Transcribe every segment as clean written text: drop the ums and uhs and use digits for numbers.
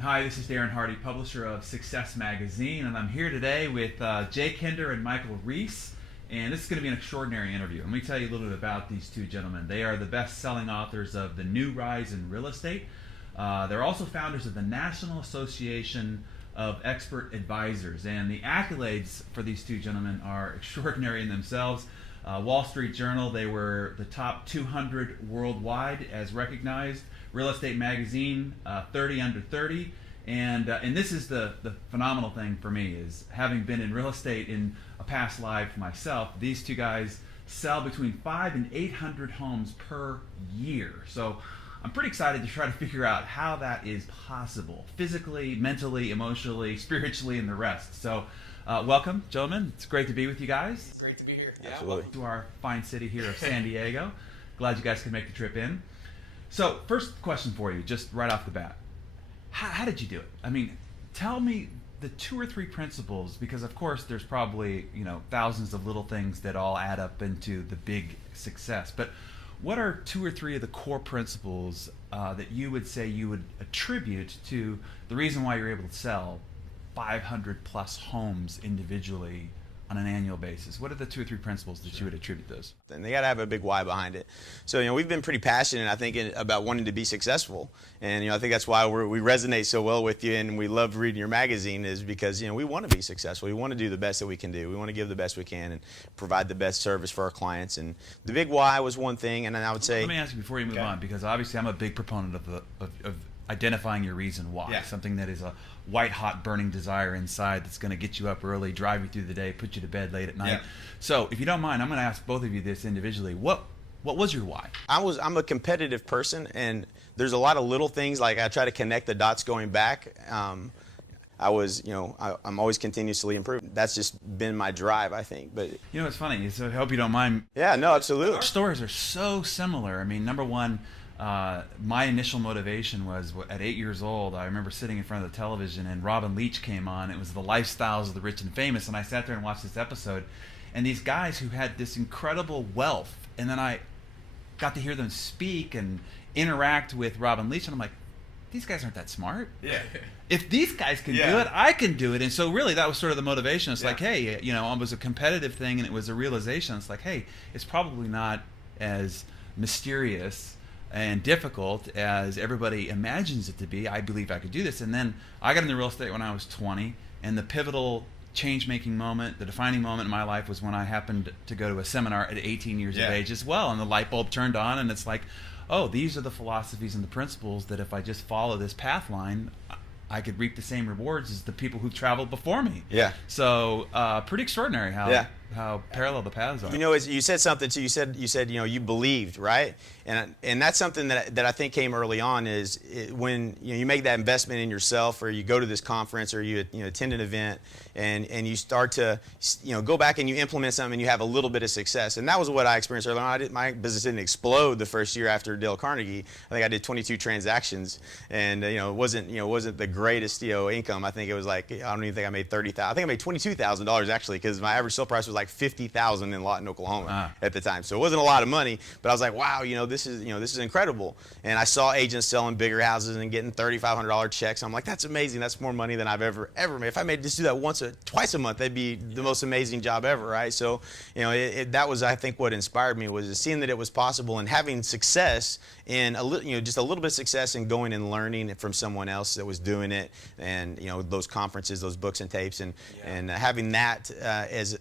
Hi, this is Darren Hardy, publisher of Success Magazine, and I'm here today with Jay Kinder and Michael Reese, and this is going to be an extraordinary interview. Let me tell you a little bit about these two gentlemen. They are the best-selling authors of The New Rise in Real Estate. They're also founders of the National Association of Expert Advisors, and the accolades for these two gentlemen are extraordinary in themselves. Wall Street Journal, they were the top 200 worldwide as recognized. Real Estate Magazine, 30 under 30, and this is the phenomenal thing for me is having been in real estate in a past life myself. These two guys sell between 500 and 800 homes per year. So I'm pretty excited to try to figure out how that is possible, physically, mentally, emotionally, spiritually, and the rest. So welcome, gentlemen. It's great to be with you guys. It's great to be here. Yeah, welcome to our fine city here of San Diego. Glad you guys could make the trip in. So, first question for you, just right off the bat. How did you do it? I mean, tell me the 2 or 3 principles, because of course there's probably, thousands of little things that all add up into the big success. But what are 2 or 3 of the core principles that you would say you would attribute to the reason why you're able to sell 500 plus homes individually on an annual basis? What are the 2 or 3 principles that you would attribute those? And they got to have a big why behind it. So, we've been pretty passionate, I think, about wanting to be successful. And, I think that's why we resonate so well with you and we love reading your magazine is because, we want to be successful. We want to do the best that we can do. We want to give the best we can and provide the best service for our clients. And the big why was one thing, and then I would say... Let me ask you before you move on, because obviously I'm a big proponent of identifying your reason why, something that is a white-hot burning desire inside that's going to get you up early, drive you through the day, put you to bed late at night. So if you don't mind, I'm going to ask both of you this individually. What was your why? I'm a competitive person, and there's a lot of little things, like I try to connect the dots going back. I'm always continuously improving. That's just been my drive, I think. But it's funny, so I hope you don't mind. Yeah, no, absolutely. Our stories are so similar. I mean, number one, my initial motivation was at 8 years old. I remember sitting in front of the television and Robin Leach came on. It was the lifestyles of the rich and famous, and I sat there and watched this episode. And these guys who had this incredible wealth, and then I got to hear them speak and interact with Robin Leach, and I'm like, these guys aren't that smart. Yeah. If these guys can do it, I can do it. And so really that was sort of the motivation. It's like, hey, it was a competitive thing, and it was a realization. It's like, hey, it's probably not as mysterious and difficult as everybody imagines it to be. I believe I could do this. And then I got into real estate when I was 20, and the pivotal change-making moment, the defining moment in my life was when I happened to go to a seminar at 18 years of age as well, and the light bulb turned on, and it's like, oh, these are the philosophies and the principles that if I just follow this path line, I could reap the same rewards as the people who traveled before me. Yeah. So pretty extraordinary how parallel the paths are. You said something too. You said you believed, right? And that's something that I think came early on is when you make that investment in yourself, or you go to this conference, or you attend an event, and you start to go back and you implement something and you have a little bit of success. And that was what I experienced early on. My business didn't explode the first year after Dale Carnegie. I think I did 22 transactions, and it wasn't the greatest income. I think it was like, I don't even think I made $30,000. I think I made $22,000 actually, because my average sale price was like $50,000 in Lawton, Oklahoma at the time. So it wasn't a lot of money, but I was like, wow, this is incredible. And I saw agents selling bigger houses and getting $3,500 checks. I'm like, that's amazing. That's more money than I've ever made. If I made just do that twice a month, that'd be the most amazing job ever, right? So that was, I think, what inspired me, was seeing that it was possible and having success in just a little bit of success in going and learning from someone else that was doing it, and those conferences, those books and tapes, and having that as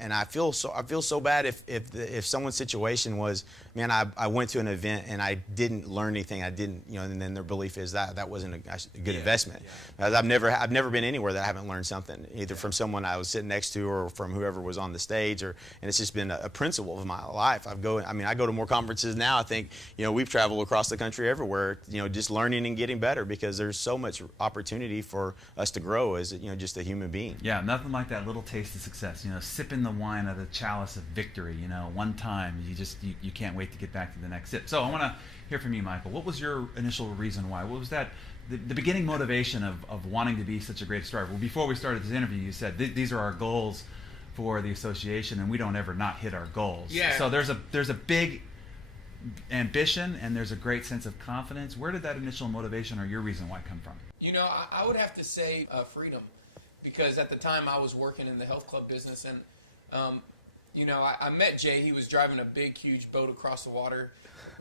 and I feel so bad if someone's situation was, man, I went to an event and I didn't learn anything. I didn't, and then their belief is that wasn't a good investment. I've never been anywhere that I haven't learned something, either from someone I was sitting next to or from whoever was on the stage, and it's just been a principle of my life. I go to more conferences now. I think we've traveled across the country everywhere, just learning and getting better, because there's so much opportunity for us to grow as just a human being. Yeah, nothing like that little taste of success. Sipping the wine of the chalice of victory. One time, you can't wait to get back to the next sip. So I want to hear from you, Michael. What was your initial reason why? What was that? The beginning motivation of wanting to be such a great star? Well, before we started this interview, you said these are our goals for the association, and we don't ever not hit our goals. Yeah. So there's a big ambition and there's a great sense of confidence. Where did that initial motivation or your reason why come from? I would have to say freedom, because at the time I was working in the health club business, and I met Jay. He was driving a big, huge boat across the water.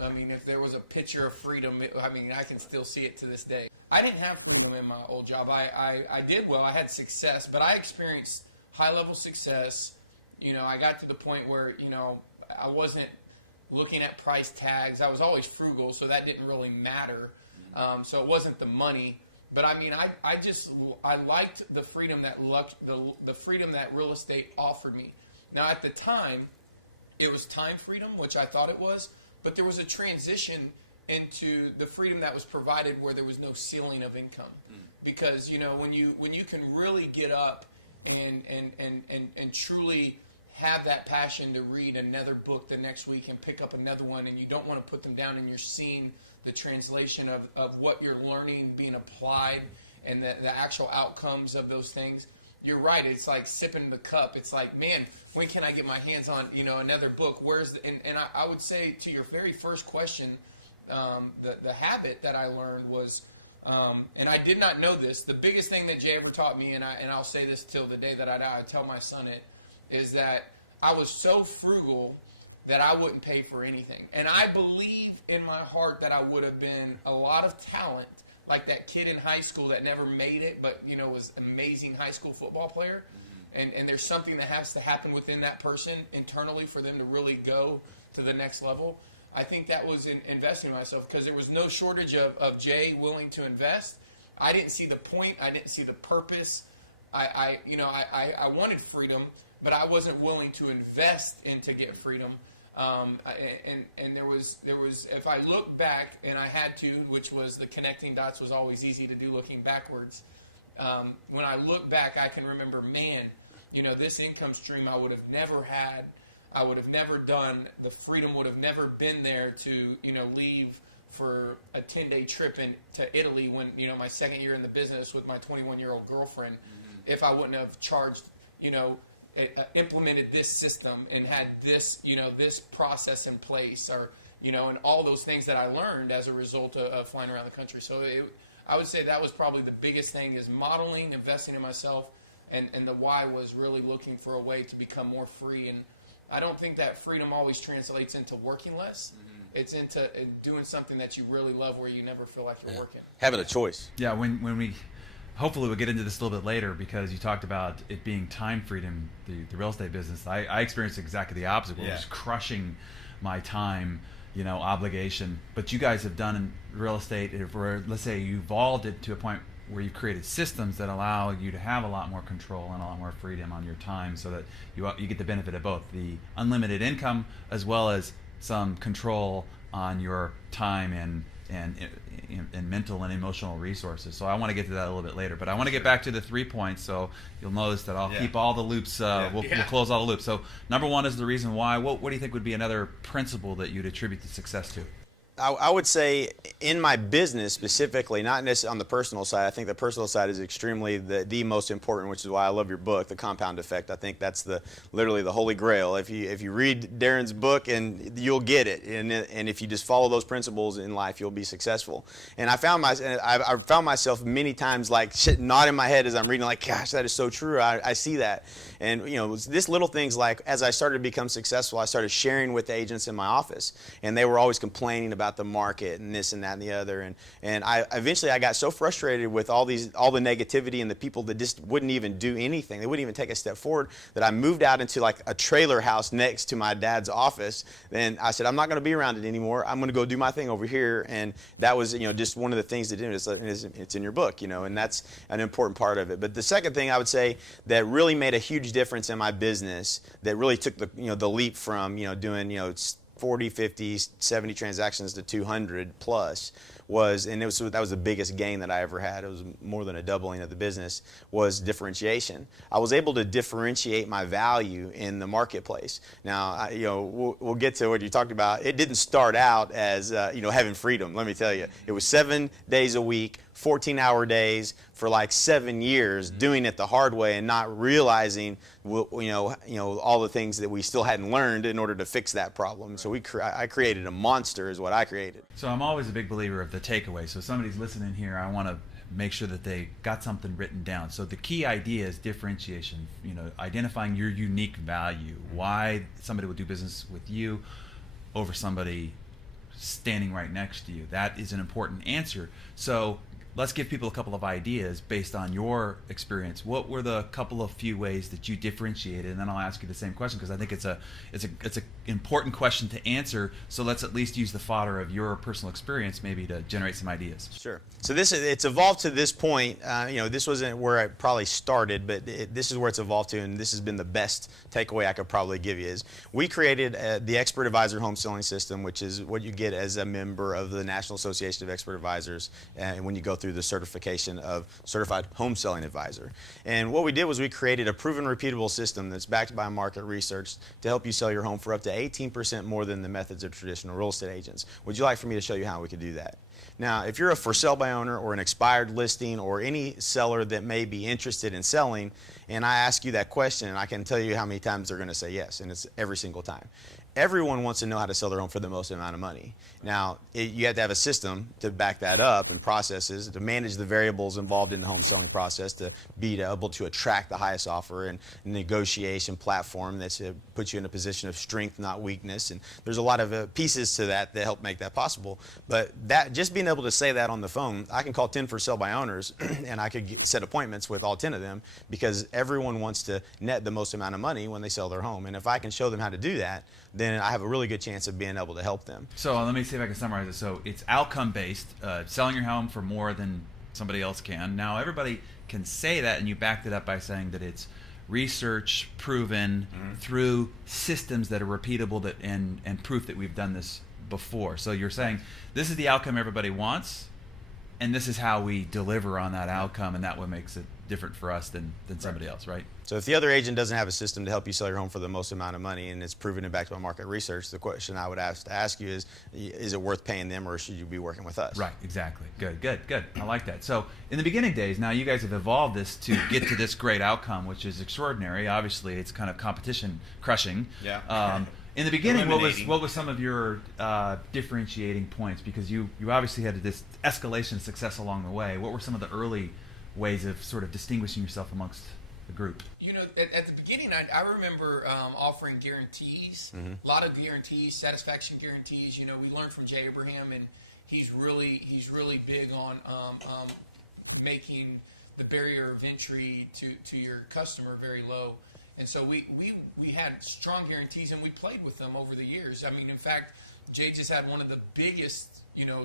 I mean, if there was a picture of freedom, I can still see it to this day. I didn't have freedom in my old job. I did well. I had success, but I experienced high-level success. I got to the point where, I wasn't looking at price tags. I was always frugal, so that didn't really matter. So it wasn't the money. But I liked the freedom that the freedom that real estate offered me. Now at the time, it was time freedom, which I thought it was, but there was a transition into the freedom that was provided where there was no ceiling of income. Because when you can really get up and truly have that passion to read another book the next week and pick up another one, and you don't want to put them down, and you're seeing the translation of what you're learning being applied and the actual outcomes of those things. You're right. It's like sipping the cup. It's like, man, when can I get my hands on another book? I would say to your very first question, the habit that I learned was, and I did not know this. The biggest thing that Jay ever taught me, and I'll say this till the day that I die, I tell my son it, is that I was so frugal that I wouldn't pay for anything. And I believe in my heart that I would have been a lot of talent, like that kid in high school that never made it, but was amazing high school football player. And there's something that has to happen within that person internally for them to really go to the next level. I think that was investing in myself, because there was no shortage of Jay willing to invest. I didn't see the point. I didn't see the purpose. I wanted freedom, but I wasn't willing to invest in to get freedom. And there was, if I look back, and I had to, which was the connecting dots was always easy to do looking backwards. When I look back, I can remember, man, this income stream I would have never had. I would have never done. The freedom would have never been there to, leave for a 10-day trip to Italy when, my second year in the business with my 21-year-old girlfriend, if I wouldn't have charged, implemented this system and had this, this process in place, or, and all those things that I learned as a result of flying around the country. So I would say that was probably the biggest thing, is modeling, investing in myself, and the why was really looking for a way to become more free. And I don't think that freedom always translates into working less. It's into doing something that you really love, where you never feel like you're working. Having a choice. Yeah, when we hopefully we'll get into this a little bit later, because you talked about it being time freedom, the real estate business. I experienced exactly the opposite, where it was crushing my time, obligation. But you guys have done in real estate, where let's say you evolved it to a point where you've created systems that allow you to have a lot more control and a lot more freedom on your time, so that you get the benefit of both the unlimited income as well as some control on your time and mental and emotional resources. So I want to get to that a little bit later, but I want to get back to the 3 points. So you'll notice that I'll keep all the loops. We'll close all the loops. So number one is the reason why. What do you think would be another principle that you'd attribute the success to? I would say in my business specifically, not necessarily on the personal side. I think the personal side is extremely the most important, which is why I love your book, The Compound Effect. I think that's literally the holy grail. If you read Darren's book, and you'll get it, and if you just follow those principles in life, you'll be successful. And I found myself many times like nodding my head as I'm reading, like, gosh, that is so true. I see that. And this little things, like as I started to become successful, I started sharing with the agents in my office, and they were always complaining about the market and this and that and the other, and I eventually got so frustrated with all the negativity and the people that just wouldn't even do anything. They wouldn't even take a step forward, that I moved out into like a trailer house next to my dad's office. Then I said, I'm not going to be around it anymore. I'm going to go do my thing over here. And that was just one of the things to do. It's in your book, and that's an important part of it. But the second thing I would say that really made a huge difference in my business, that really took the leap from doing 40, 50, 70 transactions to 200 plus that was the biggest gain that I ever had. It was more than a doubling of the business, was differentiation. I was able to differentiate my value in the marketplace. Now, we'll get to what you talked about. It didn't start out as, having freedom, let me tell you. It was 7 days a week, 14-hour days for like 7 years, doing it the hard way and not realizing, all the things that we still hadn't learned in order to fix that problem. So I created a monster, is what I created. So I'm always a big believer of the takeaway. So if somebody's listening here, I want to make sure that they got something written down. So the key idea is differentiation, identifying your unique value, why somebody would do business with you over somebody standing right next to you. That is an important answer. So let's give people a couple of ideas based on your experience. What were the couple of few ways that you differentiated? And then I'll ask you the same question, because I think it's an important question to answer. So let's at least use the fodder of your personal experience maybe to generate some ideas. Sure. So it's evolved to this point. This wasn't where I probably started, but this is where it's evolved to, and this has been the best takeaway I could probably give you. Is we created the Expert Advisor Home Selling System, which is what you get as a member of the National Association of Expert Advisors, and when you go through the certification of Certified Home Selling Advisor. And what we did was we created a proven, repeatable system that's backed by market research to help you sell your home for up to 18% more than the methods of traditional real estate agents. Would you like for me to show you how we could do that? Now, if you're a for sale by owner or an expired listing or any seller that may be interested in selling, and I ask you that question, and I can tell you how many times they're going to say yes, and it's every single time. Everyone wants to know how to sell their home for the most amount of money. Now, you have to have a system to back that up and processes to manage the variables involved in the home selling process to be able to attract the highest offer and negotiation platform that puts you in a position of strength, not weakness. And there's a lot of pieces to that help make that possible. But just being able to say that on the phone, I can call 10 for sale by owners and I could set appointments with all 10 of them, because everyone wants to net the most amount of money when they sell their home. And if I can show them how to do that, then I have a really good chance of being able to help them. So let me see if I can summarize it. So it's outcome-based, selling your home for more than somebody else can. Now, everybody can say that, and you backed it up by saying that it's research proven through systems that are repeatable and proof that we've done this before. So you're saying this is the outcome everybody wants, and this is how we deliver on that outcome, and that what makes it different for us than somebody else, right? So if the other agent doesn't have a system to help you sell your home for the most amount of money, and it's proven and backed by market research, the question I would ask you is it worth paying them, or should you be working with us? Right, exactly. Good. I like that. So in the beginning days, now you guys have evolved this to get to this great outcome, which is extraordinary. Obviously, it's kind of competition crushing. Yeah. In the beginning, what was some of your differentiating points? Because you obviously had this escalation of success along the way. What were some of the early ways of sort of distinguishing yourself amongst the group? At the beginning, I remember offering guarantees, a lot of guarantees, satisfaction guarantees. We learned from Jay Abraham, and he's really big on making the barrier of entry to your customer very low. And so we had strong guarantees, and we played with them over the years. I mean, in fact, Jay just had one of the biggest,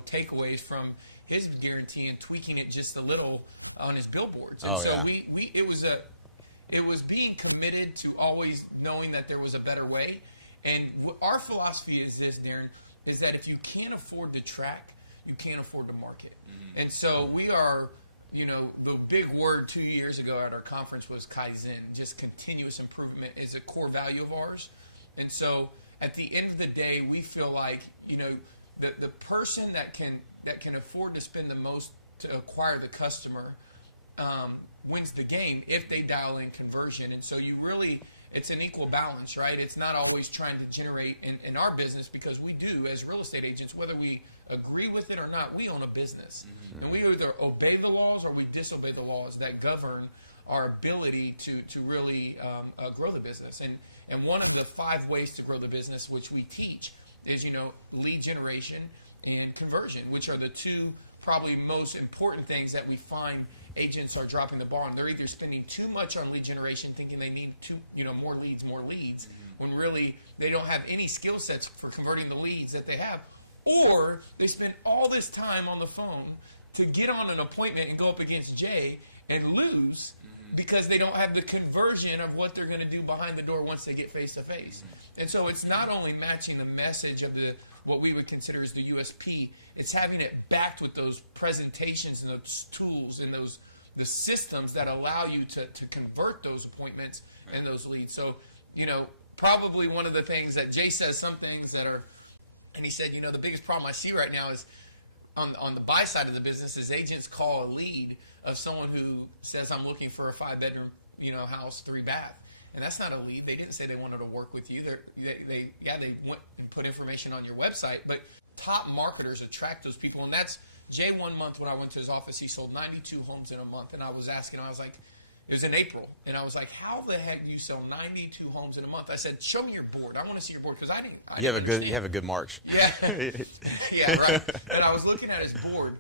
takeaways from his guarantee and tweaking it just a little on his billboards. And it was being committed to always knowing that there was a better way. And our philosophy is this, Darren, is that if you can't afford to track, you can't afford to market. Mm-hmm. And so we are, the big word 2 years ago at our conference was Kaizen, just continuous improvement is a core value of ours. And so at the end of the day, we feel like, the person that can afford to spend the most to acquire the customer wins the game if they dial in conversion. And so it's an equal balance, right? It's not always trying to generate in our business, because we do as real estate agents, whether we agree with it or not, we own a business. Mm-hmm. And we either obey the laws or we disobey the laws that govern our ability to really grow the business. And one of the 5 ways to grow the business, which we teach, is lead generation and conversion, which are the 2 probably most important things that we find agents are dropping the ball on. They're either spending too much on lead generation, thinking they need more leads, mm-hmm. when really they don't have any skill sets for converting the leads that they have, or they spend all this time on the phone to get on an appointment and go up against Jay and lose, mm-hmm. because they don't have the conversion of what they're going to do behind the door once they get face to face. And so it's not only matching the message of what we would consider as the USP, it's having it backed with those presentations and those tools and the systems that allow you to convert those appointments and those leads. So, probably one of the things that Jay says, some things that are, and he said, the biggest problem I see right now is on the buy side of the business is agents call a lead of someone who says, I'm looking for a 5-bedroom, house, 3-bath. And that's not a lead. They didn't say they wanted to work with you. They went and put information on your website. But top marketers attract those people. And that's Jay. 1 month when I went to his office, he sold 92 homes in a month. And I was asking him, I was like, it was in April. And I was like, how the heck do you sell 92 homes in a month? I said, show me your board. I want to see your board because I didn't You have a good March. Yeah. Yeah, right. And I was looking at his board,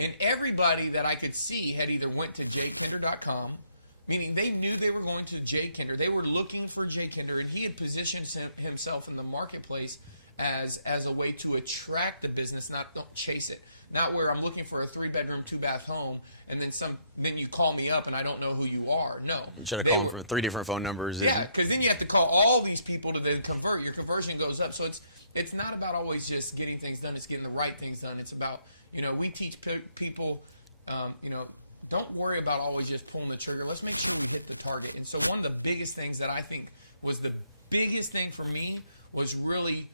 and everybody that I could see had either went to jaykinder.com, meaning they knew they were going to Jay Kinder. They were looking for Jay Kinder, and he had positioned himself in the marketplace as a way to attract the business, don't chase it. Not where I'm looking for a 3-bedroom, 2-bath home, and then you call me up and I don't know who you are. No. You try to call them from 3 different phone numbers. Yeah, because then you have to call all these people to then convert. Your conversion goes up. So it's not about always just getting things done. It's getting the right things done. It's about, we teach people, don't worry about always just pulling the trigger. Let's make sure we hit the target. And so one of the biggest things that I think was the biggest thing for me was really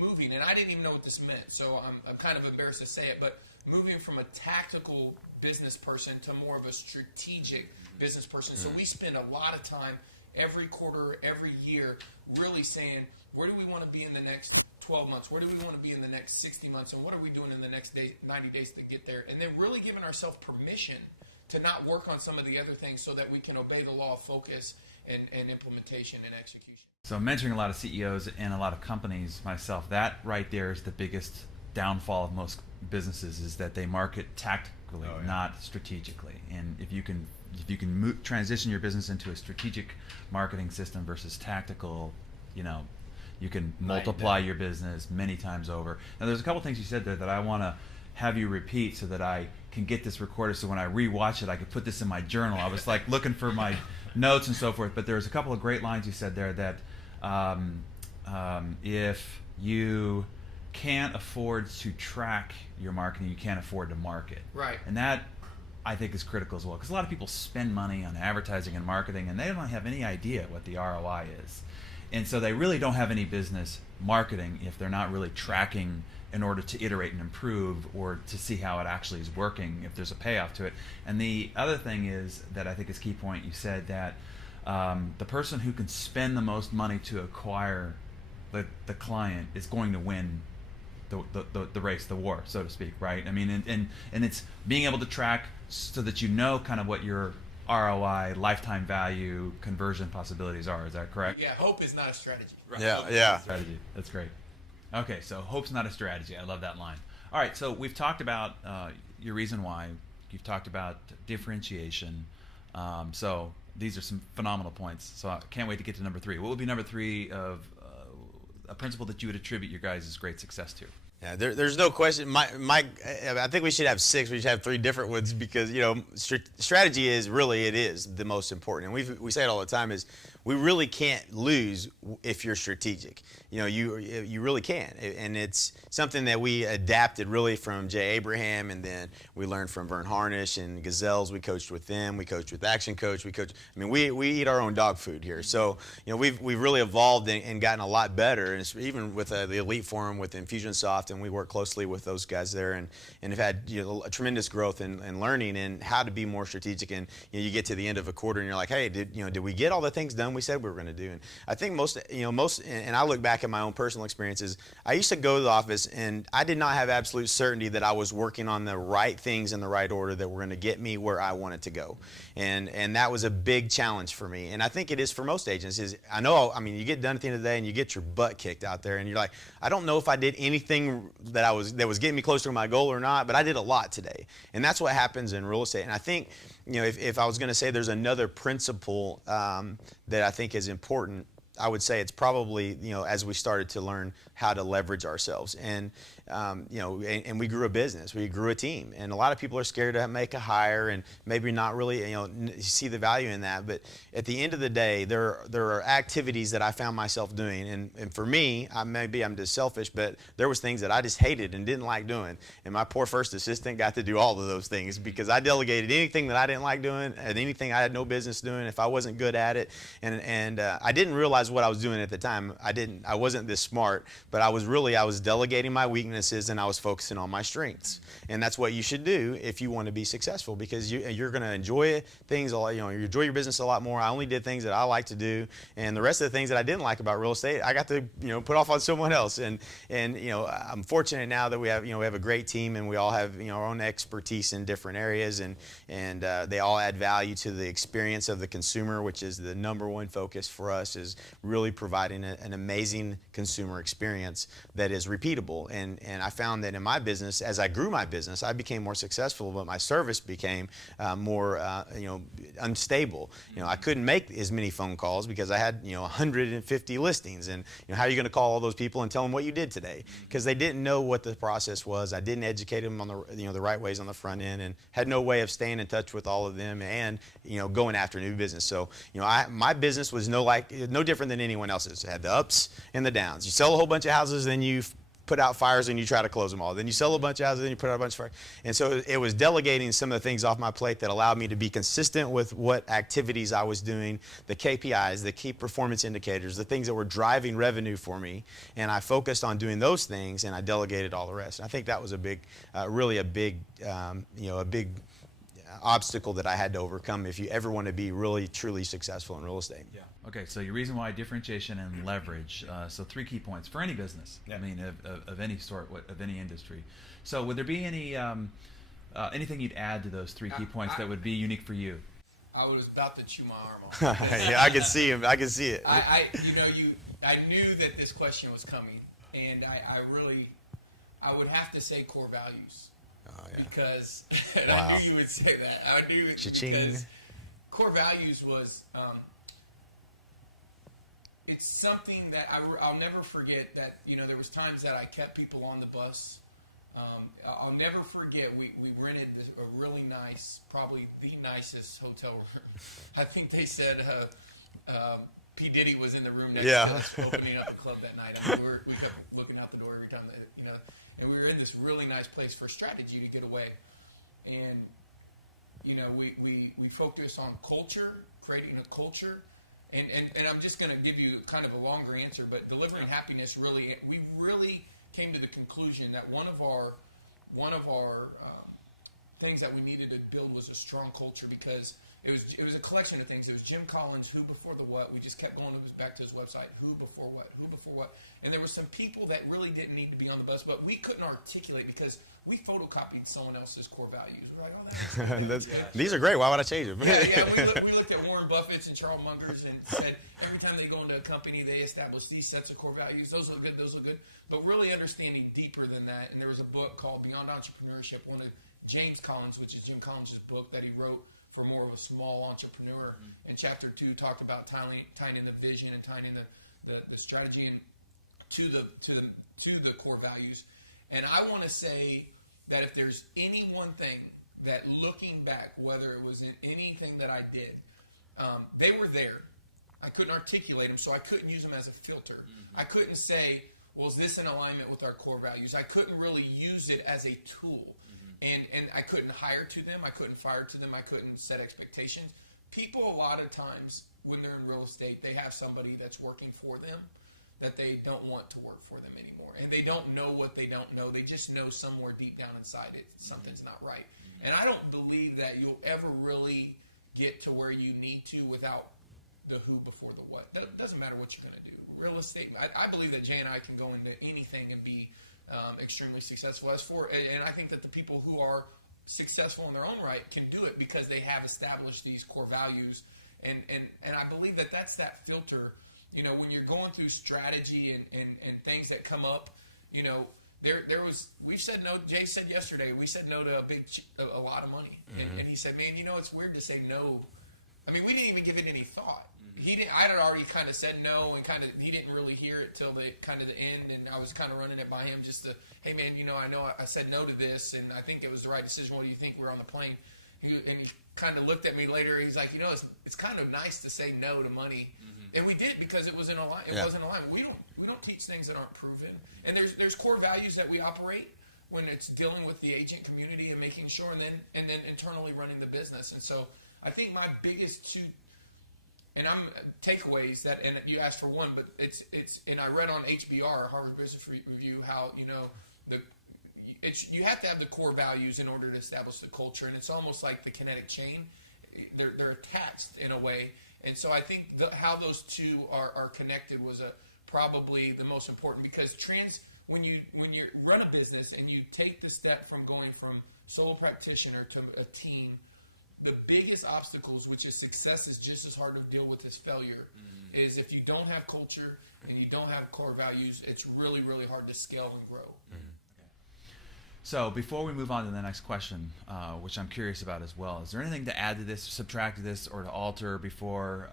moving. And I didn't even know what this meant. So I'm kind of embarrassed to say it, but moving from a tactical business person to more of a strategic business person. So we spend a lot of time every quarter, every year, really saying, where do we want to be in the next 12 months? Where do we want to be in the next 60 months? And what are we doing in the next 90 days to get there? And then really giving ourselves permission to not work on some of the other things so that we can obey the law of focus and implementation and execution. So I'm mentoring a lot of CEOs and a lot of companies myself. That right there is the biggest downfall of most businesses, is that they market tactically, not strategically. And if you can transition your business into a strategic marketing system versus tactical, you can multiply your business many times over. Now, there's a couple things you said there that I want to have you repeat so that I can get this recorded, so when I rewatch it, I could put this in my journal. I was like looking for my notes and so forth, but there's a couple of great lines you said there that if you can't afford to track your marketing, you can't afford to market. Right. And that, I think, is critical as well, because a lot of people spend money on advertising and marketing, and they don't have any idea what the ROI is. And so they really don't have any business marketing if they're not really tracking in order to iterate and improve, or to see how it actually is working, if there's a payoff to it. And the other thing is that I think is a key point, you said that the person who can spend the most money to acquire the client is going to win the race, the war, so to speak, right? I mean, and it's being able to track so that you know kind of what your ROI, lifetime value, conversion possibilities are. Is that correct? Yeah, hope is not a strategy. Right? Yeah. Strategy. That's great. Okay, so hope's not a strategy. I love that line. All right, so we've talked about your reason why. You've talked about differentiation. So these are some phenomenal points. So I can't wait to get to number 3. What would be number 3 of a principle that you would attribute your guys' great success to? Yeah, there's no question. I think we should have 6. We should have 3 different ones, because strategy is the most important. And we say it all the time, is we really can't lose if you're strategic. You really can, and it's something that we adapted really from Jay Abraham, and then we learned from Vern Harnish and Gazelles. We coached with them. We coached with Action Coach. We eat our own dog food here. So we've really evolved and gotten a lot better. And it's even with the Elite Forum with Infusionsoft, and we work closely with those guys there, and have had a tremendous growth in learning and how to be more strategic. And you get to the end of a quarter and you're like, hey, did we get all the things done we said we were going to do? And I think most, and I look back at my own personal experiences. I used to go to the office and I did not have absolute certainty that I was working on the right things in the right order that were going to get me where I wanted to go. And that was a big challenge for me. And I think it is for most agents. You get done at the end of the day and you get your butt kicked out there and you're like, I don't know if I did anything that was getting me closer to my goal or not, but I did a lot today. And that's what happens in real estate. And I think, if I was going to say there's another principle that I think is important, I would say it's probably, as we started to learn how to leverage ourselves. And we grew a business, we grew a team, and a lot of people are scared to make a hire and maybe not really, see the value in that. But at the end of the day, there are activities that I found myself doing, and for me, I'm just selfish, but there was things that I just hated and didn't like doing. And my poor first assistant got to do all of those things, because I delegated anything that I didn't like doing and anything I had no business doing if I wasn't good at it. And I didn't realize what I was doing at the time. I wasn't this smart, but I was delegating my weaknesses weaknesses and I was focusing on my strengths. And that's what you should do if you want to be successful, because you're going to enjoy things a lot. You enjoy your business a lot more. I only did things that I like to do, and the rest of the things that I didn't like about real estate, I got to put off on someone else. And I'm fortunate now that we have a great team, and we all have our own expertise in different areas, and they all add value to the experience of the consumer, which is the number one focus for us, is really providing an amazing consumer experience that is repeatable. And I found that in my business, as I grew my business, I became more successful, but my service became more unstable. I couldn't make as many phone calls because I had 150 listings, and how are you going to call all those people and tell them what you did today? Because they didn't know what the process was. I didn't educate them on the right ways on the front end, and had no way of staying in touch with all of them and going after new business. So my business was no different than anyone else's. It had the ups and the downs. You sell a whole bunch of houses, then you put out fires and you try to close them all. Then you sell a bunch of houses, then you put out a bunch of fires. And so it was delegating some of the things off my plate that allowed me to be consistent with what activities I was doing, the KPIs, the key performance indicators, the things that were driving revenue for me. And I focused on doing those things, and I delegated all the rest. And I think that was a big obstacle that I had to overcome if you ever want to be really, truly successful in real estate. Yeah. Okay, so your reason why: differentiation and leverage. So 3 key points for any business. Yeah. I mean, of any sort, of any industry. So would there be any anything you'd add to those 3 key points that would be unique for you? I was about to chew my arm off. Yeah, I can see him. I can see it. I knew that this question was coming, and I would have to say core values. Oh, yeah. Because Wow. I knew you would say that. I knew it. Cha-ching. Because core values was it's something that I'll never forget. That there was times that I kept people on the bus. I'll never forget. We rented a really nice, probably the nicest hotel room. I think they said P. Diddy was in the room next to us opening up the club that night. I mean, we kept looking out the door every time that and we were in this really nice place for strategy to get away. And we focused on culture, creating a culture. And I'm just going to give you kind of a longer answer, but delivering happiness we really came to the conclusion that one of our things that we needed to build was a strong culture, because it was a collection of things. It was Jim Collins, Who Before the What. We just kept going back to his website, Who Before What. And there were some people that really didn't need to be on the bus, but we couldn't articulate because we photocopied someone else's core values. We're like, oh, that's These are great. Why would I change them? Yeah. We looked at Warren Buffett's and Charles Munger's and said every time they go into a company, they establish these sets of core values. Those look good. Those look good. But really understanding deeper than that. And there was a book called Beyond Entrepreneurship, one of James Collins, which is Jim Collins' book that he wrote for more of a small entrepreneur. Mm-hmm. And chapter 2 talked about tying in the vision and tying in the strategy and to the core values. And I want to say that if there's any one thing that, looking back, whether it was in anything that I did, they were there. I couldn't articulate them, so I couldn't use them as a filter. Mm-hmm. I couldn't say, well, is this in alignment with our core values? I couldn't really use it as a tool. Mm-hmm. And I couldn't hire to them. I couldn't fire to them. I couldn't set expectations. People, a lot of times, when they're in real estate, they have somebody that's working for them that they don't want to work for them anymore. And they don't know what they don't know. They just know somewhere deep down inside it, something's not right. Mm-hmm. And I don't believe that you'll ever really get to where you need to without the who before the what. That doesn't matter what you're going to do. Real estate, I believe that Jay and I can go into anything and be extremely successful. And I think that the people who are successful in their own right can do it because they have established these core values. And I believe that that's that filter. When you're going through strategy and things that come up, we said no. Jay said yesterday, we said no to a lot of money. Mm-hmm. And he said, man, it's weird to say no. I mean, we didn't even give it any thought. Mm-hmm. I had already kind of said no, and he didn't really hear it till the end, and I was kind of running it by him just to, hey man, I know I said no to this, and I think it was the right decision. What do you think? We're on the plane. He kind of looked at me later. He's like, it's kind of nice to say no to money. Mm-hmm. And we did because it was in a line. It wasn't a line. We don't teach things that aren't proven. And there's core values that we operate when it's dealing with the agent community and making sure, and then internally running the business. And so I think my biggest two, and I'm takeaways and you asked for one, but it's and I read on HBR, Harvard Business Review, how you have to have the core values in order to establish the culture, and it's almost like the kinetic chain. They're attached in a way, and so I think how those two are connected was probably the most important, because when you run a business and you take the step from going from solo practitioner to a team, the biggest obstacles, which is success is just as hard to deal with as failure, is if you don't have culture and you don't have core values, it's really, really hard to scale and grow. So before we move on to the next question, which I'm curious about as well, is there anything to add to this, subtract to this, or to alter before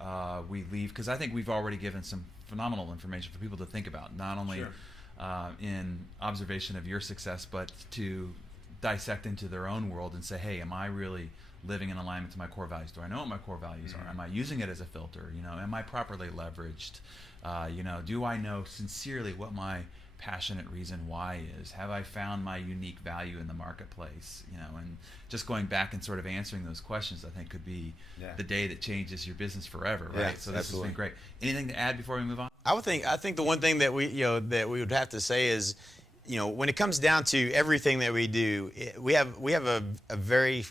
we leave? Because I think we've already given some phenomenal information for people to think about, not only in observation of your success, but to dissect into their own world and say, hey, am I really living in alignment to my core values? Do I know what my core values are? Am I using it as a filter? Am I properly leveraged? Do I know sincerely what my passionate reason why is? Have I found my unique value in the marketplace? And just going back and sort of answering those questions, I think could be the day that changes your business forever, right? Yeah, so this has been great. Anything to add before we move on? I think the one thing that we would have to say is, when it comes down to everything that we do, we have a very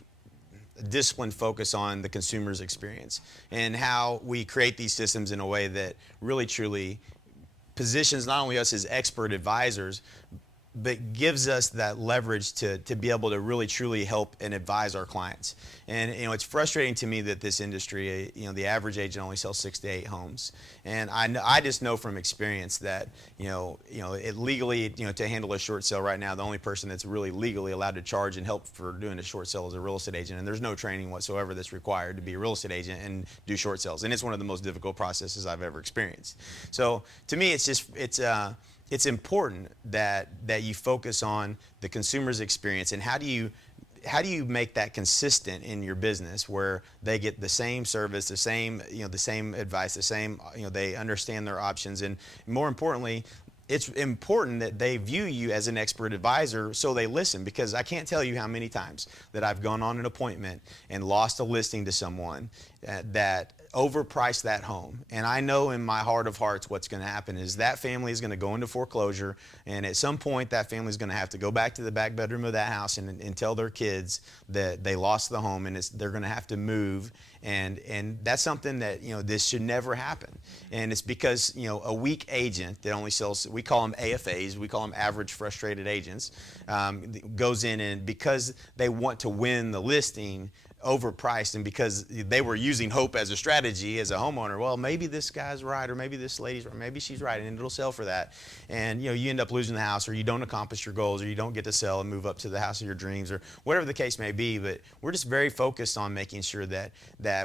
disciplined focus on the consumer's experience and how we create these systems in a way that really truly positions not only us as expert advisors, but gives us that leverage to be able to really truly help and advise our clients. And it's frustrating to me that this industry, the average agent only sells 6 to 8 homes. And I just know from experience that it legally, to handle a short sale right now, the only person that's really legally allowed to charge and help for doing a short sale is a real estate agent. And there's no training whatsoever that's required to be a real estate agent and do short sales. And it's one of the most difficult processes I've ever experienced. So to me, it's important that you focus on the consumer's experience, and how do you make that consistent in your business where they get the same service, the same advice, the same they understand their options, and more importantly, it's important that they view you as an expert advisor so they listen, because I can't tell you how many times that I've gone on an appointment and lost a listing to someone that overpriced that home. And I know in my heart of hearts what's going to happen is that family is going to go into foreclosure, and at some point that family is going to have to go back to the back bedroom of that house and tell their kids that they lost the home, and they're going to have to move. And that's something that this should never happen. And it's because a weak agent that only sells, we call them AFAs, we call them average frustrated agents, goes in, and because they want to win the listing, overpriced, and because they were using hope as a strategy as a homeowner, well, maybe this guy's right, or maybe this lady's right, maybe she's right, and it'll sell for that. And you end up losing the house, or you don't accomplish your goals, or you don't get to sell and move up to the house of your dreams, or whatever the case may be. But we're just very focused on making sure that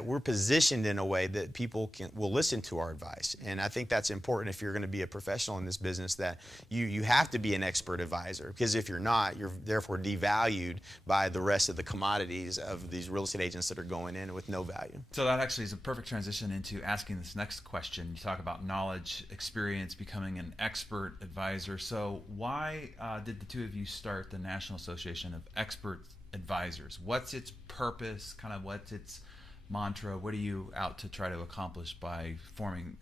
we're positioned in a way that people will listen to our advice. And I think that's important if you're going to be a professional in this business, that you have to be an expert advisor, because if you're not, you're therefore devalued by the rest of the commodities of these real estate agents that are going in with no value. So that actually is a perfect transition into asking this next question. You talk about knowledge, experience, becoming an expert advisor. So why did the two of you start the National Association of Expert Advisors? What's its purpose? Kind of what's its mantra? What are you out to try to accomplish by form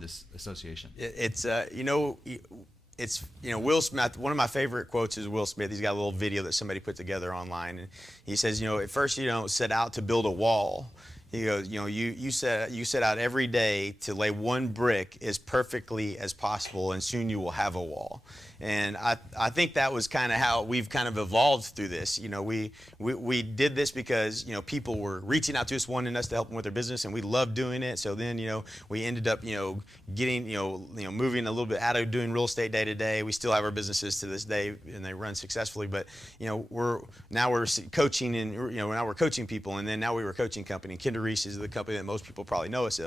this association? It's Will Smith. One of my favorite quotes is Will Smith. He's got a little video that somebody put together online, and he says, at first you don't set out to build a wall. He goes, you set out every day to lay one brick as perfectly as possible, and soon you will have a wall. And I think that was kind of how we've kind of evolved through this. We did this because people were reaching out to us, wanting us to help them with their business, and we loved doing it. So then we ended up getting moving a little bit out of doing real estate day to day. We still have our businesses to this day, and they run successfully. But we're coaching, and now we're coaching people, and then now we were a coaching company. Kinder Reese is the company that most people probably know us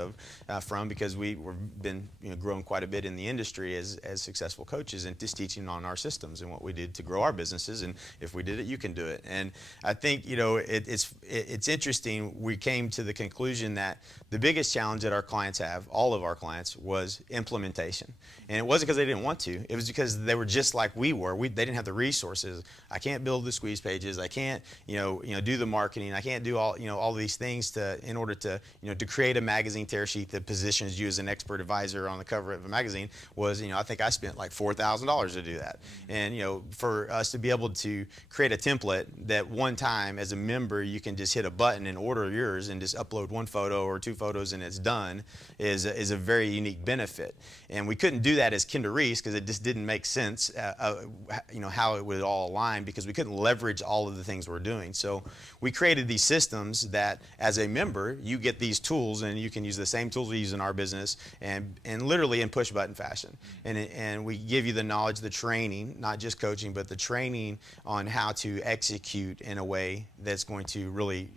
from, because we've been growing quite a bit in the industry as successful coaches, and just teaching on our systems and what we did to grow our businesses. And if we did it, you can do it. And I think it's interesting. We came to the conclusion that the biggest challenge that our clients have, all of our clients, was implementation. And it wasn't because they didn't want to. It was because they were just like we were. They didn't have the resources. I can't build the squeeze pages. I can't do the marketing. I can't do all these things in order to create a magazine tear sheet that positions you as an expert advisor on the cover of a magazine. I think I spent like $4,000 to do that. And for us to be able to create a template that one time as a member you can just hit a button and order yours and just upload one photo or two photos and it's done is a very unique benefit. And we couldn't do that as Kinder Reese because it just didn't make sense, how it would all align, because we couldn't leverage all of the things we're doing. So we created these systems that as a member you get these tools and you can use the same tools we use in our business and literally in push button fashion. And we give you the knowledge, the training, not just coaching, but the training on how to execute in a way that's going to really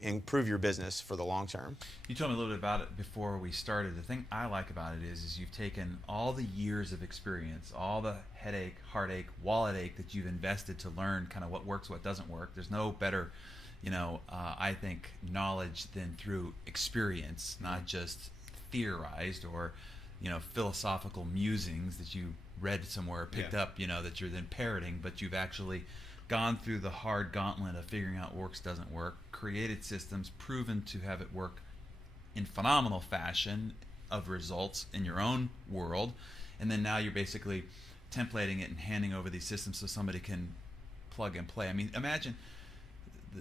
improve your business for the long term. You told me a little bit about it before we started. The thing I like about it is you've taken all the years of experience, all the headache, heartache, wallet ache that you've invested to learn kind of what works, what doesn't work. There's no better, I think, knowledge than through experience, not just theorized or, philosophical musings that you read somewhere, picked up, that you're then parroting, but you've actually gone through the hard gauntlet of figuring out what works, doesn't work, created systems, proven to have it work in phenomenal fashion of results in your own world, and then now you're basically templating it and handing over these systems so somebody can plug and play. I mean, imagine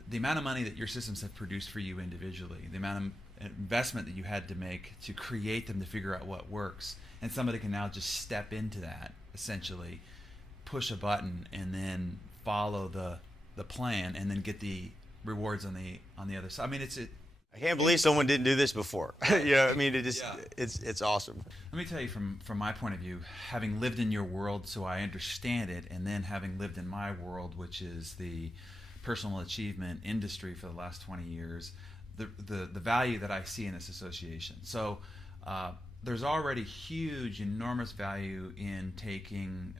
the amount of money that your systems have produced for you individually, the amount of investment that you had to make to create them to figure out what works, and somebody can now just step into that, essentially push a button and then follow the plan and then get the rewards on the other side. I mean, I can't believe someone didn't do this before. It's awesome. Let me tell you from my point of view, having lived in your world so I understand it, and then having lived in my world, which is the personal achievement industry for the last 20 years, the value that I see in this association. So there's already huge, enormous value in taking,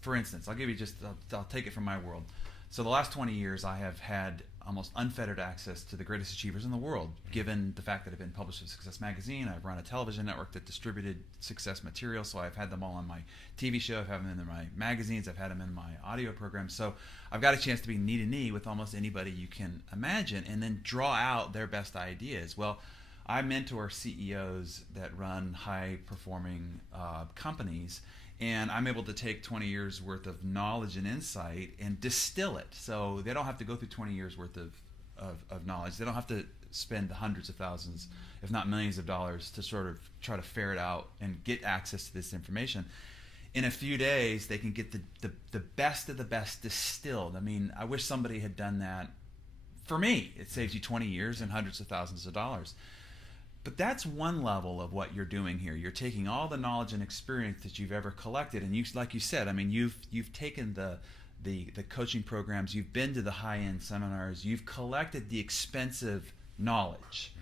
for instance, I'll take it from my world. So the last 20 years I have had almost unfettered access to the greatest achievers in the world, given the fact that I've been published in Success Magazine. I've run a television network that distributed success material, so I've had them all on my TV show, I've had them in my magazines, I've had them in my audio programs. So I've got a chance to be knee to knee with almost anybody you can imagine and then draw out their best ideas. Well, I mentor CEOs that run high-performing companies, and I'm able to take 20 years worth of knowledge and insight and distill it. So they don't have to go through 20 years worth of knowledge. They don't have to spend hundreds of thousands, if not millions of dollars to sort of try to ferret out and get access to this information. In a few days, they can get the best of the best distilled. I mean, I wish somebody had done that for me. It saves you 20 years and hundreds of thousands of dollars. But that's one level of what you're doing here. You're taking all the knowledge and experience that you've ever collected, and like you said, I mean, you've taken the coaching programs, you've been to the high-end seminars, you've collected the expensive knowledge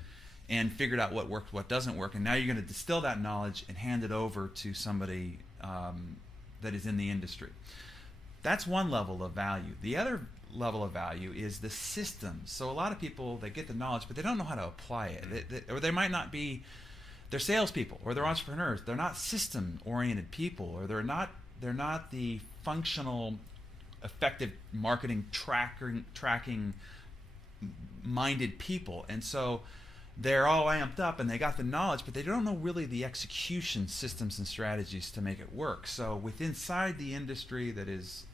and figured out what works, what doesn't work, and now you're going to distill that knowledge and hand it over to somebody that is in the industry. That's one level of value. The other level of value is the systems. So a lot of people, they get the knowledge, but they don't know how to apply it. Or they might not be, they're salespeople, or they're entrepreneurs. They're not system-oriented people, or they're not the functional, effective marketing tracking minded people. And so they're all amped up and they got the knowledge, but they don't know really the execution systems and strategies to make it work. So inside the industry that is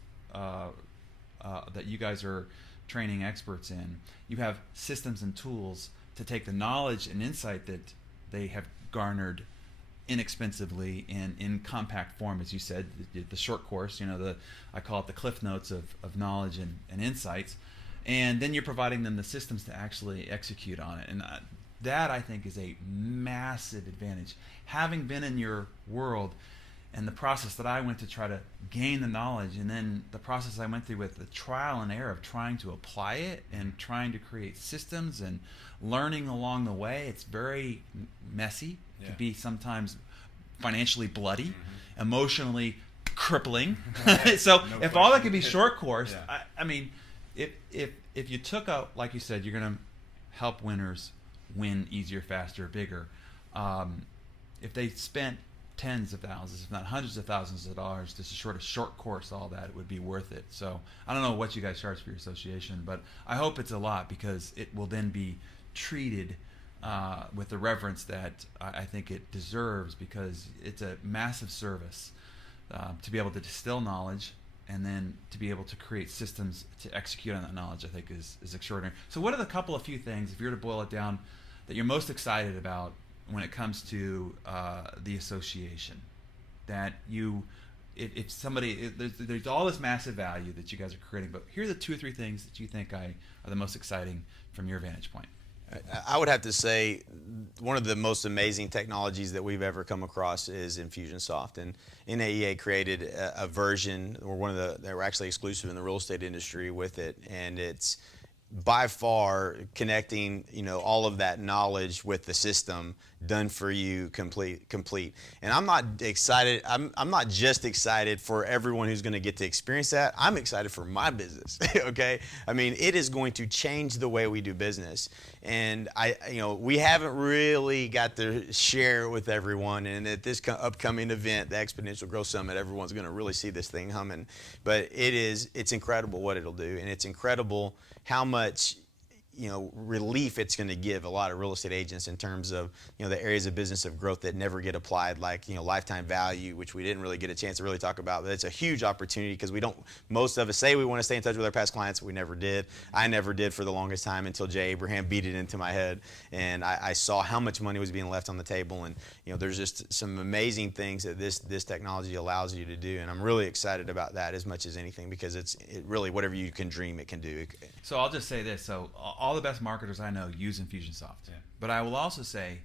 that you guys are training experts in, you have systems and tools to take the knowledge and insight that they have garnered inexpensively and in compact form, as you said, the short course, I call it the cliff notes of knowledge and insights, and then you're providing them the systems to actually execute on it. And that, I think, is a massive advantage. Having been in your world and the process that I went to try to gain the knowledge, and then the process I went through with the trial and error of trying to apply it and trying to create systems and learning along the way, it's very messy. It can be sometimes financially bloody, emotionally crippling. So if all that could be short course, I mean, if you took out, like you said, you're going to help winners win easier, faster, bigger. If they spent tens of thousands, if not hundreds of thousands of dollars, just a short course, all that, it would be worth it. So I don't know what you guys charge for your association, but I hope it's a lot, because it will then be treated with the reverence that I think it deserves, because it's a massive service to be able to distill knowledge, and then to be able to create systems to execute on that knowledge, I think is extraordinary. So what are the few things, if you were to boil it down, that you're most excited about when it comes to the association? That if somebody, there's all this massive value that you guys are creating, but here are the 2 or 3 things that you think are the most exciting from your vantage point. I would have to say one of the most amazing technologies that we've ever come across is Infusionsoft, and NAEA created a version, or they were actually exclusive in the real estate industry with it, and it's by far connecting, all of that knowledge with the system, done for you, complete. And I'm not excited. I'm not just excited for everyone who's going to get to experience that. I'm excited for my business. Okay, I mean, it is going to change the way we do business, and we haven't really got to share with everyone. And at this upcoming event, the Exponential Growth Summit, everyone's going to really see this thing humming. But it's incredible what it'll do, and it's incredible how much relief it's going to give a lot of real estate agents in terms of the areas of business of growth that never get applied, like lifetime value, which we didn't really get a chance to really talk about. But it's a huge opportunity because most of us say we want to stay in touch with our past clients, but we never did. I never did for the longest time until Jay Abraham beat it into my head, and I saw how much money was being left on the table. And there's just some amazing things that this technology allows you to do, and I'm really excited about that as much as anything, because it really, whatever you can dream, it can do. So I'll just say this: so all the best marketers I know use Infusionsoft, but I will also say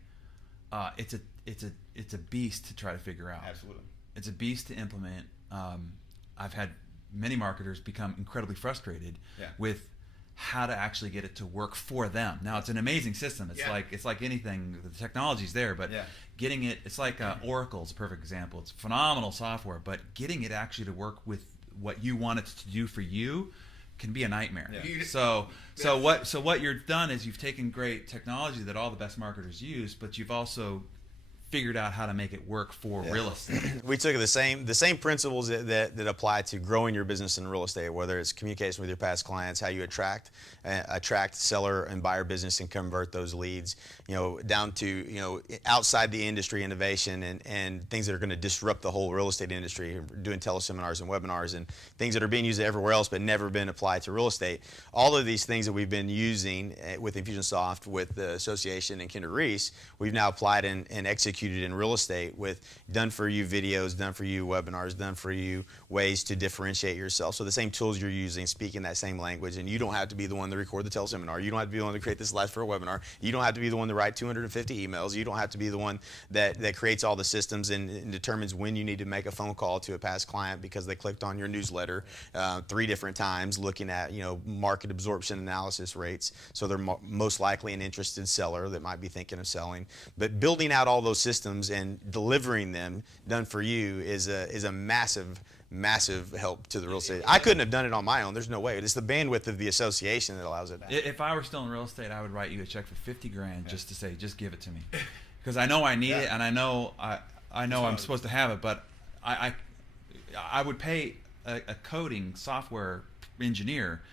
it's a beast to try to figure out. Absolutely, it's a beast to implement. I've had many marketers become incredibly frustrated with how to actually get it to work for them. Now it's an amazing system. It's like anything. The technology's there, but getting it's like Oracle's a perfect example. It's phenomenal software, but getting it actually to work with what you want it to do for you can be a nightmare. So what you've done is you've taken great technology that all the best marketers use, but you've also figured out how to make it work for real estate. We took the same principles that apply to growing your business in real estate, whether it's communication with your past clients, how you attract seller and buyer business and convert those leads, down to outside the industry innovation and things that are going to disrupt the whole real estate industry, doing teleseminars and webinars and things that are being used everywhere else but never been applied to real estate. All of these things that we've been using with Infusionsoft, with the association and Kinder Reese, we've now applied and executed in real estate with done-for-you videos, done-for-you webinars, done-for-you ways to differentiate yourself. So the same tools you're using, speaking that same language, and you don't have to be the one to record the teleseminar. You don't have to be the one to create the slides for a webinar. You don't have to be the one to write 250 emails. You don't have to be the one that creates all the systems and determines when you need to make a phone call to a past client because they clicked on your newsletter 3 different times, looking at market absorption analysis rates. So they're most likely an interested seller that might be thinking of selling. But building out all those systems and delivering them done for you is a massive help to the real estate. I couldn't have done it on my own. There's no way. It's the bandwidth of the association that allows it. If I were still in real estate, I would write you a check for $50,000 just to say, just give it to me, because I know I need it, and I know I'm supposed to have it. But I would pay a coding software engineer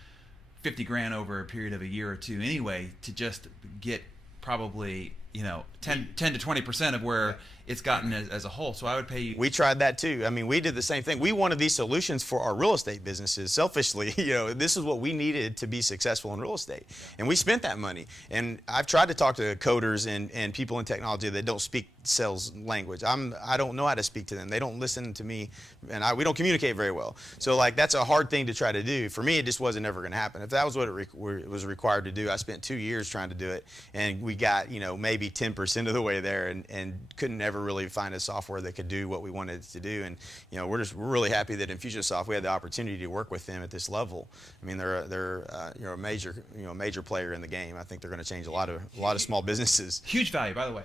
$50,000 over a period of a year or two anyway to just get probably 10 to 20% of where it's gotten as a whole. So I would pay you. We tried that too. I mean, we did the same thing. We wanted these solutions for our real estate businesses. Selfishly, this is what we needed to be successful in real estate. And we spent that money. And I've tried to talk to coders and people in technology that don't speak sales language. I don't know how to speak to them. They don't listen to me, and we don't communicate very well. So that's a hard thing to try to do. For me, it just wasn't ever going to happen. If that was what it was required to do, I spent 2 years trying to do it, and we got maybe 10% of the way there, and couldn't ever really find a software that could do what we wanted it to do. And we're really happy that Infusionsoft, we had the opportunity to work with them at this level. I mean, they're a major player in the game. I think they're going to change a lot of small businesses. Huge value, by the way.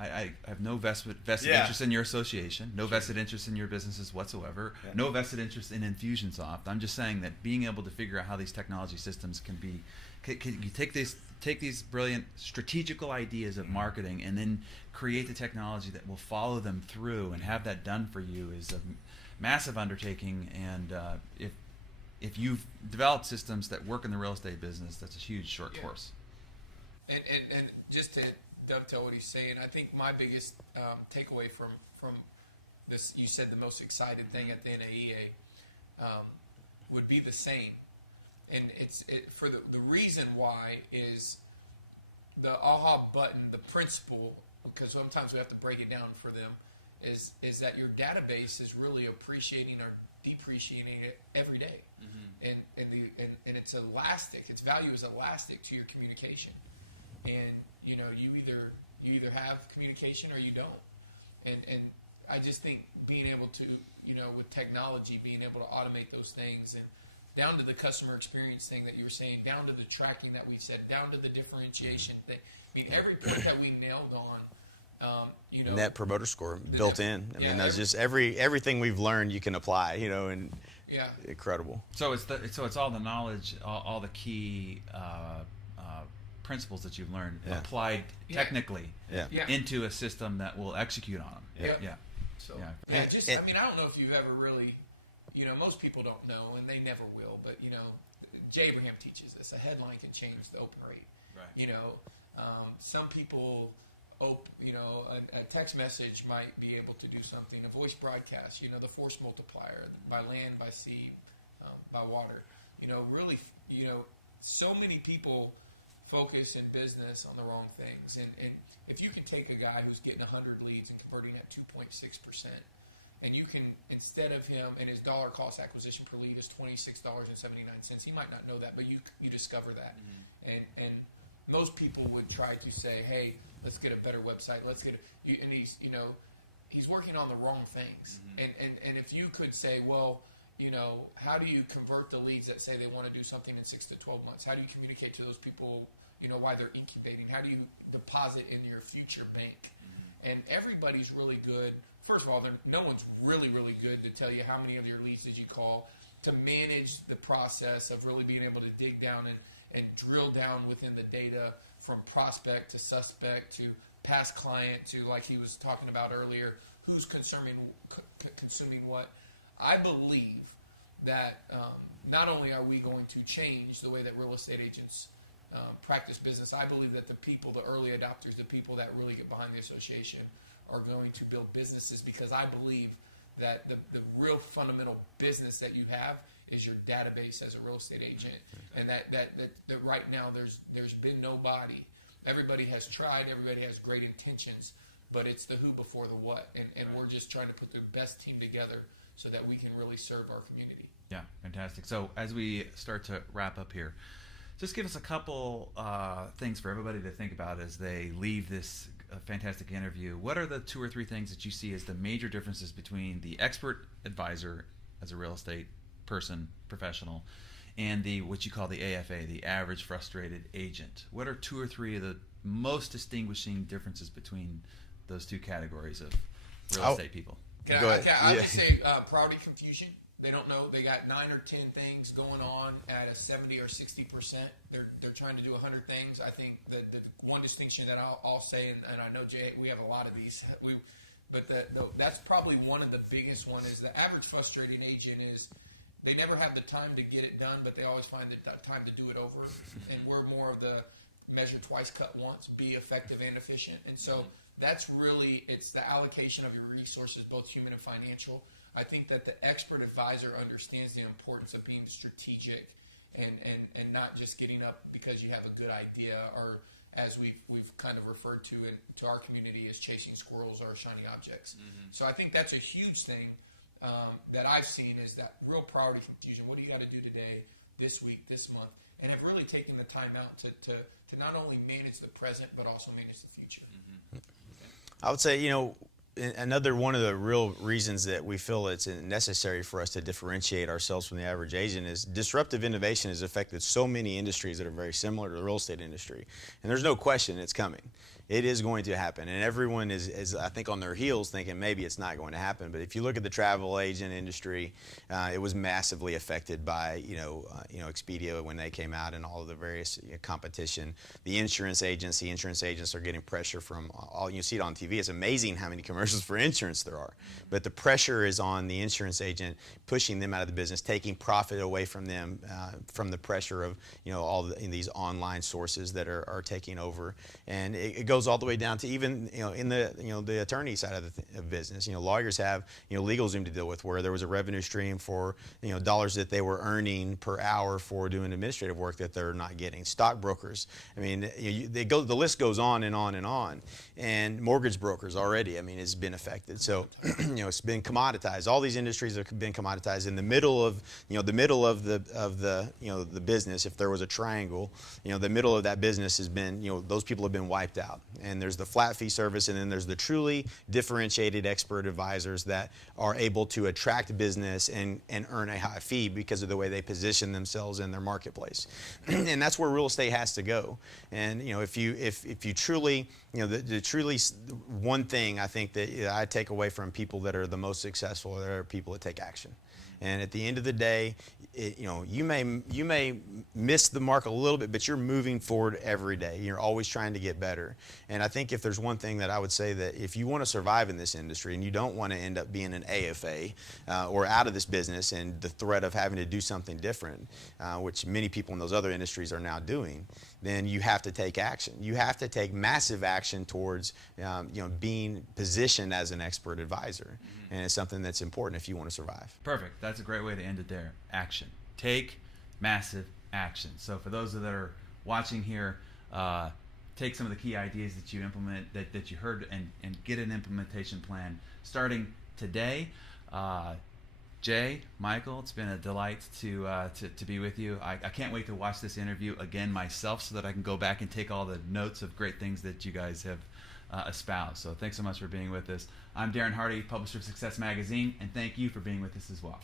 I have no vested interest in your association, no vested interest in your businesses whatsoever, no vested interest in Infusionsoft. I'm just saying that being able to figure out how these technology systems can you take these brilliant strategical ideas of marketing and then create the technology that will follow them through and have that done for you is a massive undertaking. And if you've developed systems that work in the real estate business, that's a huge short course. And just to dovetail what he's saying, I think my biggest takeaway from this, you said the most excited thing at the NAEA would be the same. And for the reason why is the aha button, the principle, because sometimes we have to break it down for them, is that your database is really appreciating or depreciating it every day. And it's elastic. Its value is elastic to your communication. And you either have communication or you don't. And I just think being able to, with technology, being able to automate those things, and down to the customer experience thing that you were saying, down to the tracking that we said, down to the differentiation thing. I mean, every point that we nailed on, Net Promoter Score built in. I mean, that's just everything we've learned you can apply, and incredible. So it's all the knowledge, all the key principles that you've learned applied technically into a system that will execute on them. So I don't know if you've ever really, most people don't know, and they never will. But Jay Abraham teaches this: a headline can change the open rate. Right. Some people, a text message might be able to do something. A voice broadcast, the force multiplier by land, by sea, by water. Really, so many people focus in business on the wrong things. And if you can take a guy who's getting 100 leads and converting at 2.6%, and you can, instead of him, and his dollar cost acquisition per lead is $26.79, he might not know that, but you discover that. And most people would try to say, hey, let's get a better website, and he's working on the wrong things. And if you could say, well, how do you convert the leads that say they want to do something in 6 to 12 months? How do you communicate to those people, why they're incubating? How do you deposit in your future bank? And everybody's really good. First of all, no one's really, really good to tell you how many of your leads did you call, to manage the process of really being able to dig down and drill down within the data from prospect to suspect to past client to, like he was talking about earlier, who's consuming what. I believe that not only are we going to change the way that real estate agents practice business, I believe that the people, the early adopters, the people that really get behind the association are going to build businesses, because I believe that the real fundamental business that you have is your database as a real estate agent. And that right now there's been nobody. Everybody has tried, everybody has great intentions, but it's the who before the what. And we're just trying to put the best team together so that we can really serve our community. Yeah, fantastic. So as we start to wrap up here, just give us a couple things for everybody to think about as they leave this fantastic interview. What are the 2 or 3 things that you see as the major differences between the expert advisor as a real estate person, professional, and what you call the AFA, the average frustrated agent? What are 2 or 3 of the most distinguishing differences between those 2 categories of real estate people? I would say priority confusion. They don't know. They got 9 or 10 things going on at a 70 or 60%. They're trying to do 100 things. I think that the one distinction that I'll say, and I know Jay, we have a lot of these. But that's probably one of the biggest one is the average frustrating agent is they never have the time to get it done, but they always find the time to do it over. And we're more of the measure twice, cut once, be effective and efficient. And so that's really, it's the allocation of your resources, both human and financial. I think that the expert advisor understands the importance of being strategic and not just getting up because you have a good idea, or as we've kind of referred to to our community as chasing squirrels or shiny objects. So I think that's a huge thing that I've seen, is that real priority confusion. What do you got to do today, this week, this month? And have really taken the time out to not only manage the present but also manage the future. I would say, another one of the real reasons that we feel it's necessary for us to differentiate ourselves from the average agent is disruptive innovation has affected so many industries that are very similar to the real estate industry. And there's no question it's coming. It is going to happen. And everyone is I think, on their heels thinking maybe it's not going to happen. But if you look at the travel agent industry, it was massively affected by, Expedia when they came out and all of the various competition. The insurance agents are getting pressure from all. You see it on TV. It's amazing how many commercials commercials for insurance there are. But the pressure is on the insurance agent, pushing them out of the business, taking profit away from them, from the pressure of all these online sources that are taking over. And it goes all the way down to even in the attorney side of business. Lawyers have LegalZoom to deal with, where there was a revenue stream for dollars that they were earning per hour for doing administrative work that they're not getting. Stockbrokers, I mean, the list goes on and on and on. And mortgage brokers already, I mean, has been affected. So it's been commoditized. All these industries have been commoditized. In the middle of the business, if there was a triangle, the middle of that business has been those people have been wiped out. And there's the flat fee service, and then there's the truly differentiated expert advisors that are able to attract business and earn a high fee because of the way they position themselves in their marketplace. And that's where real estate has to go. And if you truly the truly one thing I think that I take away from people that are the most successful are people that take action. And at the end of the day, you may miss the mark a little bit, but you're moving forward every day. You're always trying to get better. And I think if there's one thing that I would say, that if you want to survive in this industry and you don't want to end up being an AFA or out of this business and the threat of having to do something different, which many people in those other industries are now doing, then you have to take action. You have to take massive action towards being positioned as an expert advisor. And it's something that's important if you want to survive. Perfect. That's a great way to end it there. Action. Take massive action. So for those that are watching here, take some of the key ideas that you implement, that you heard, and get an implementation plan starting today. Jay, Michael, it's been a delight to be with you. I can't wait to watch this interview again myself so that I can go back and take all the notes of great things that you guys have espoused. So thanks so much for being with us. I'm Darren Hardy, publisher of Success Magazine, and thank you for being with us as well.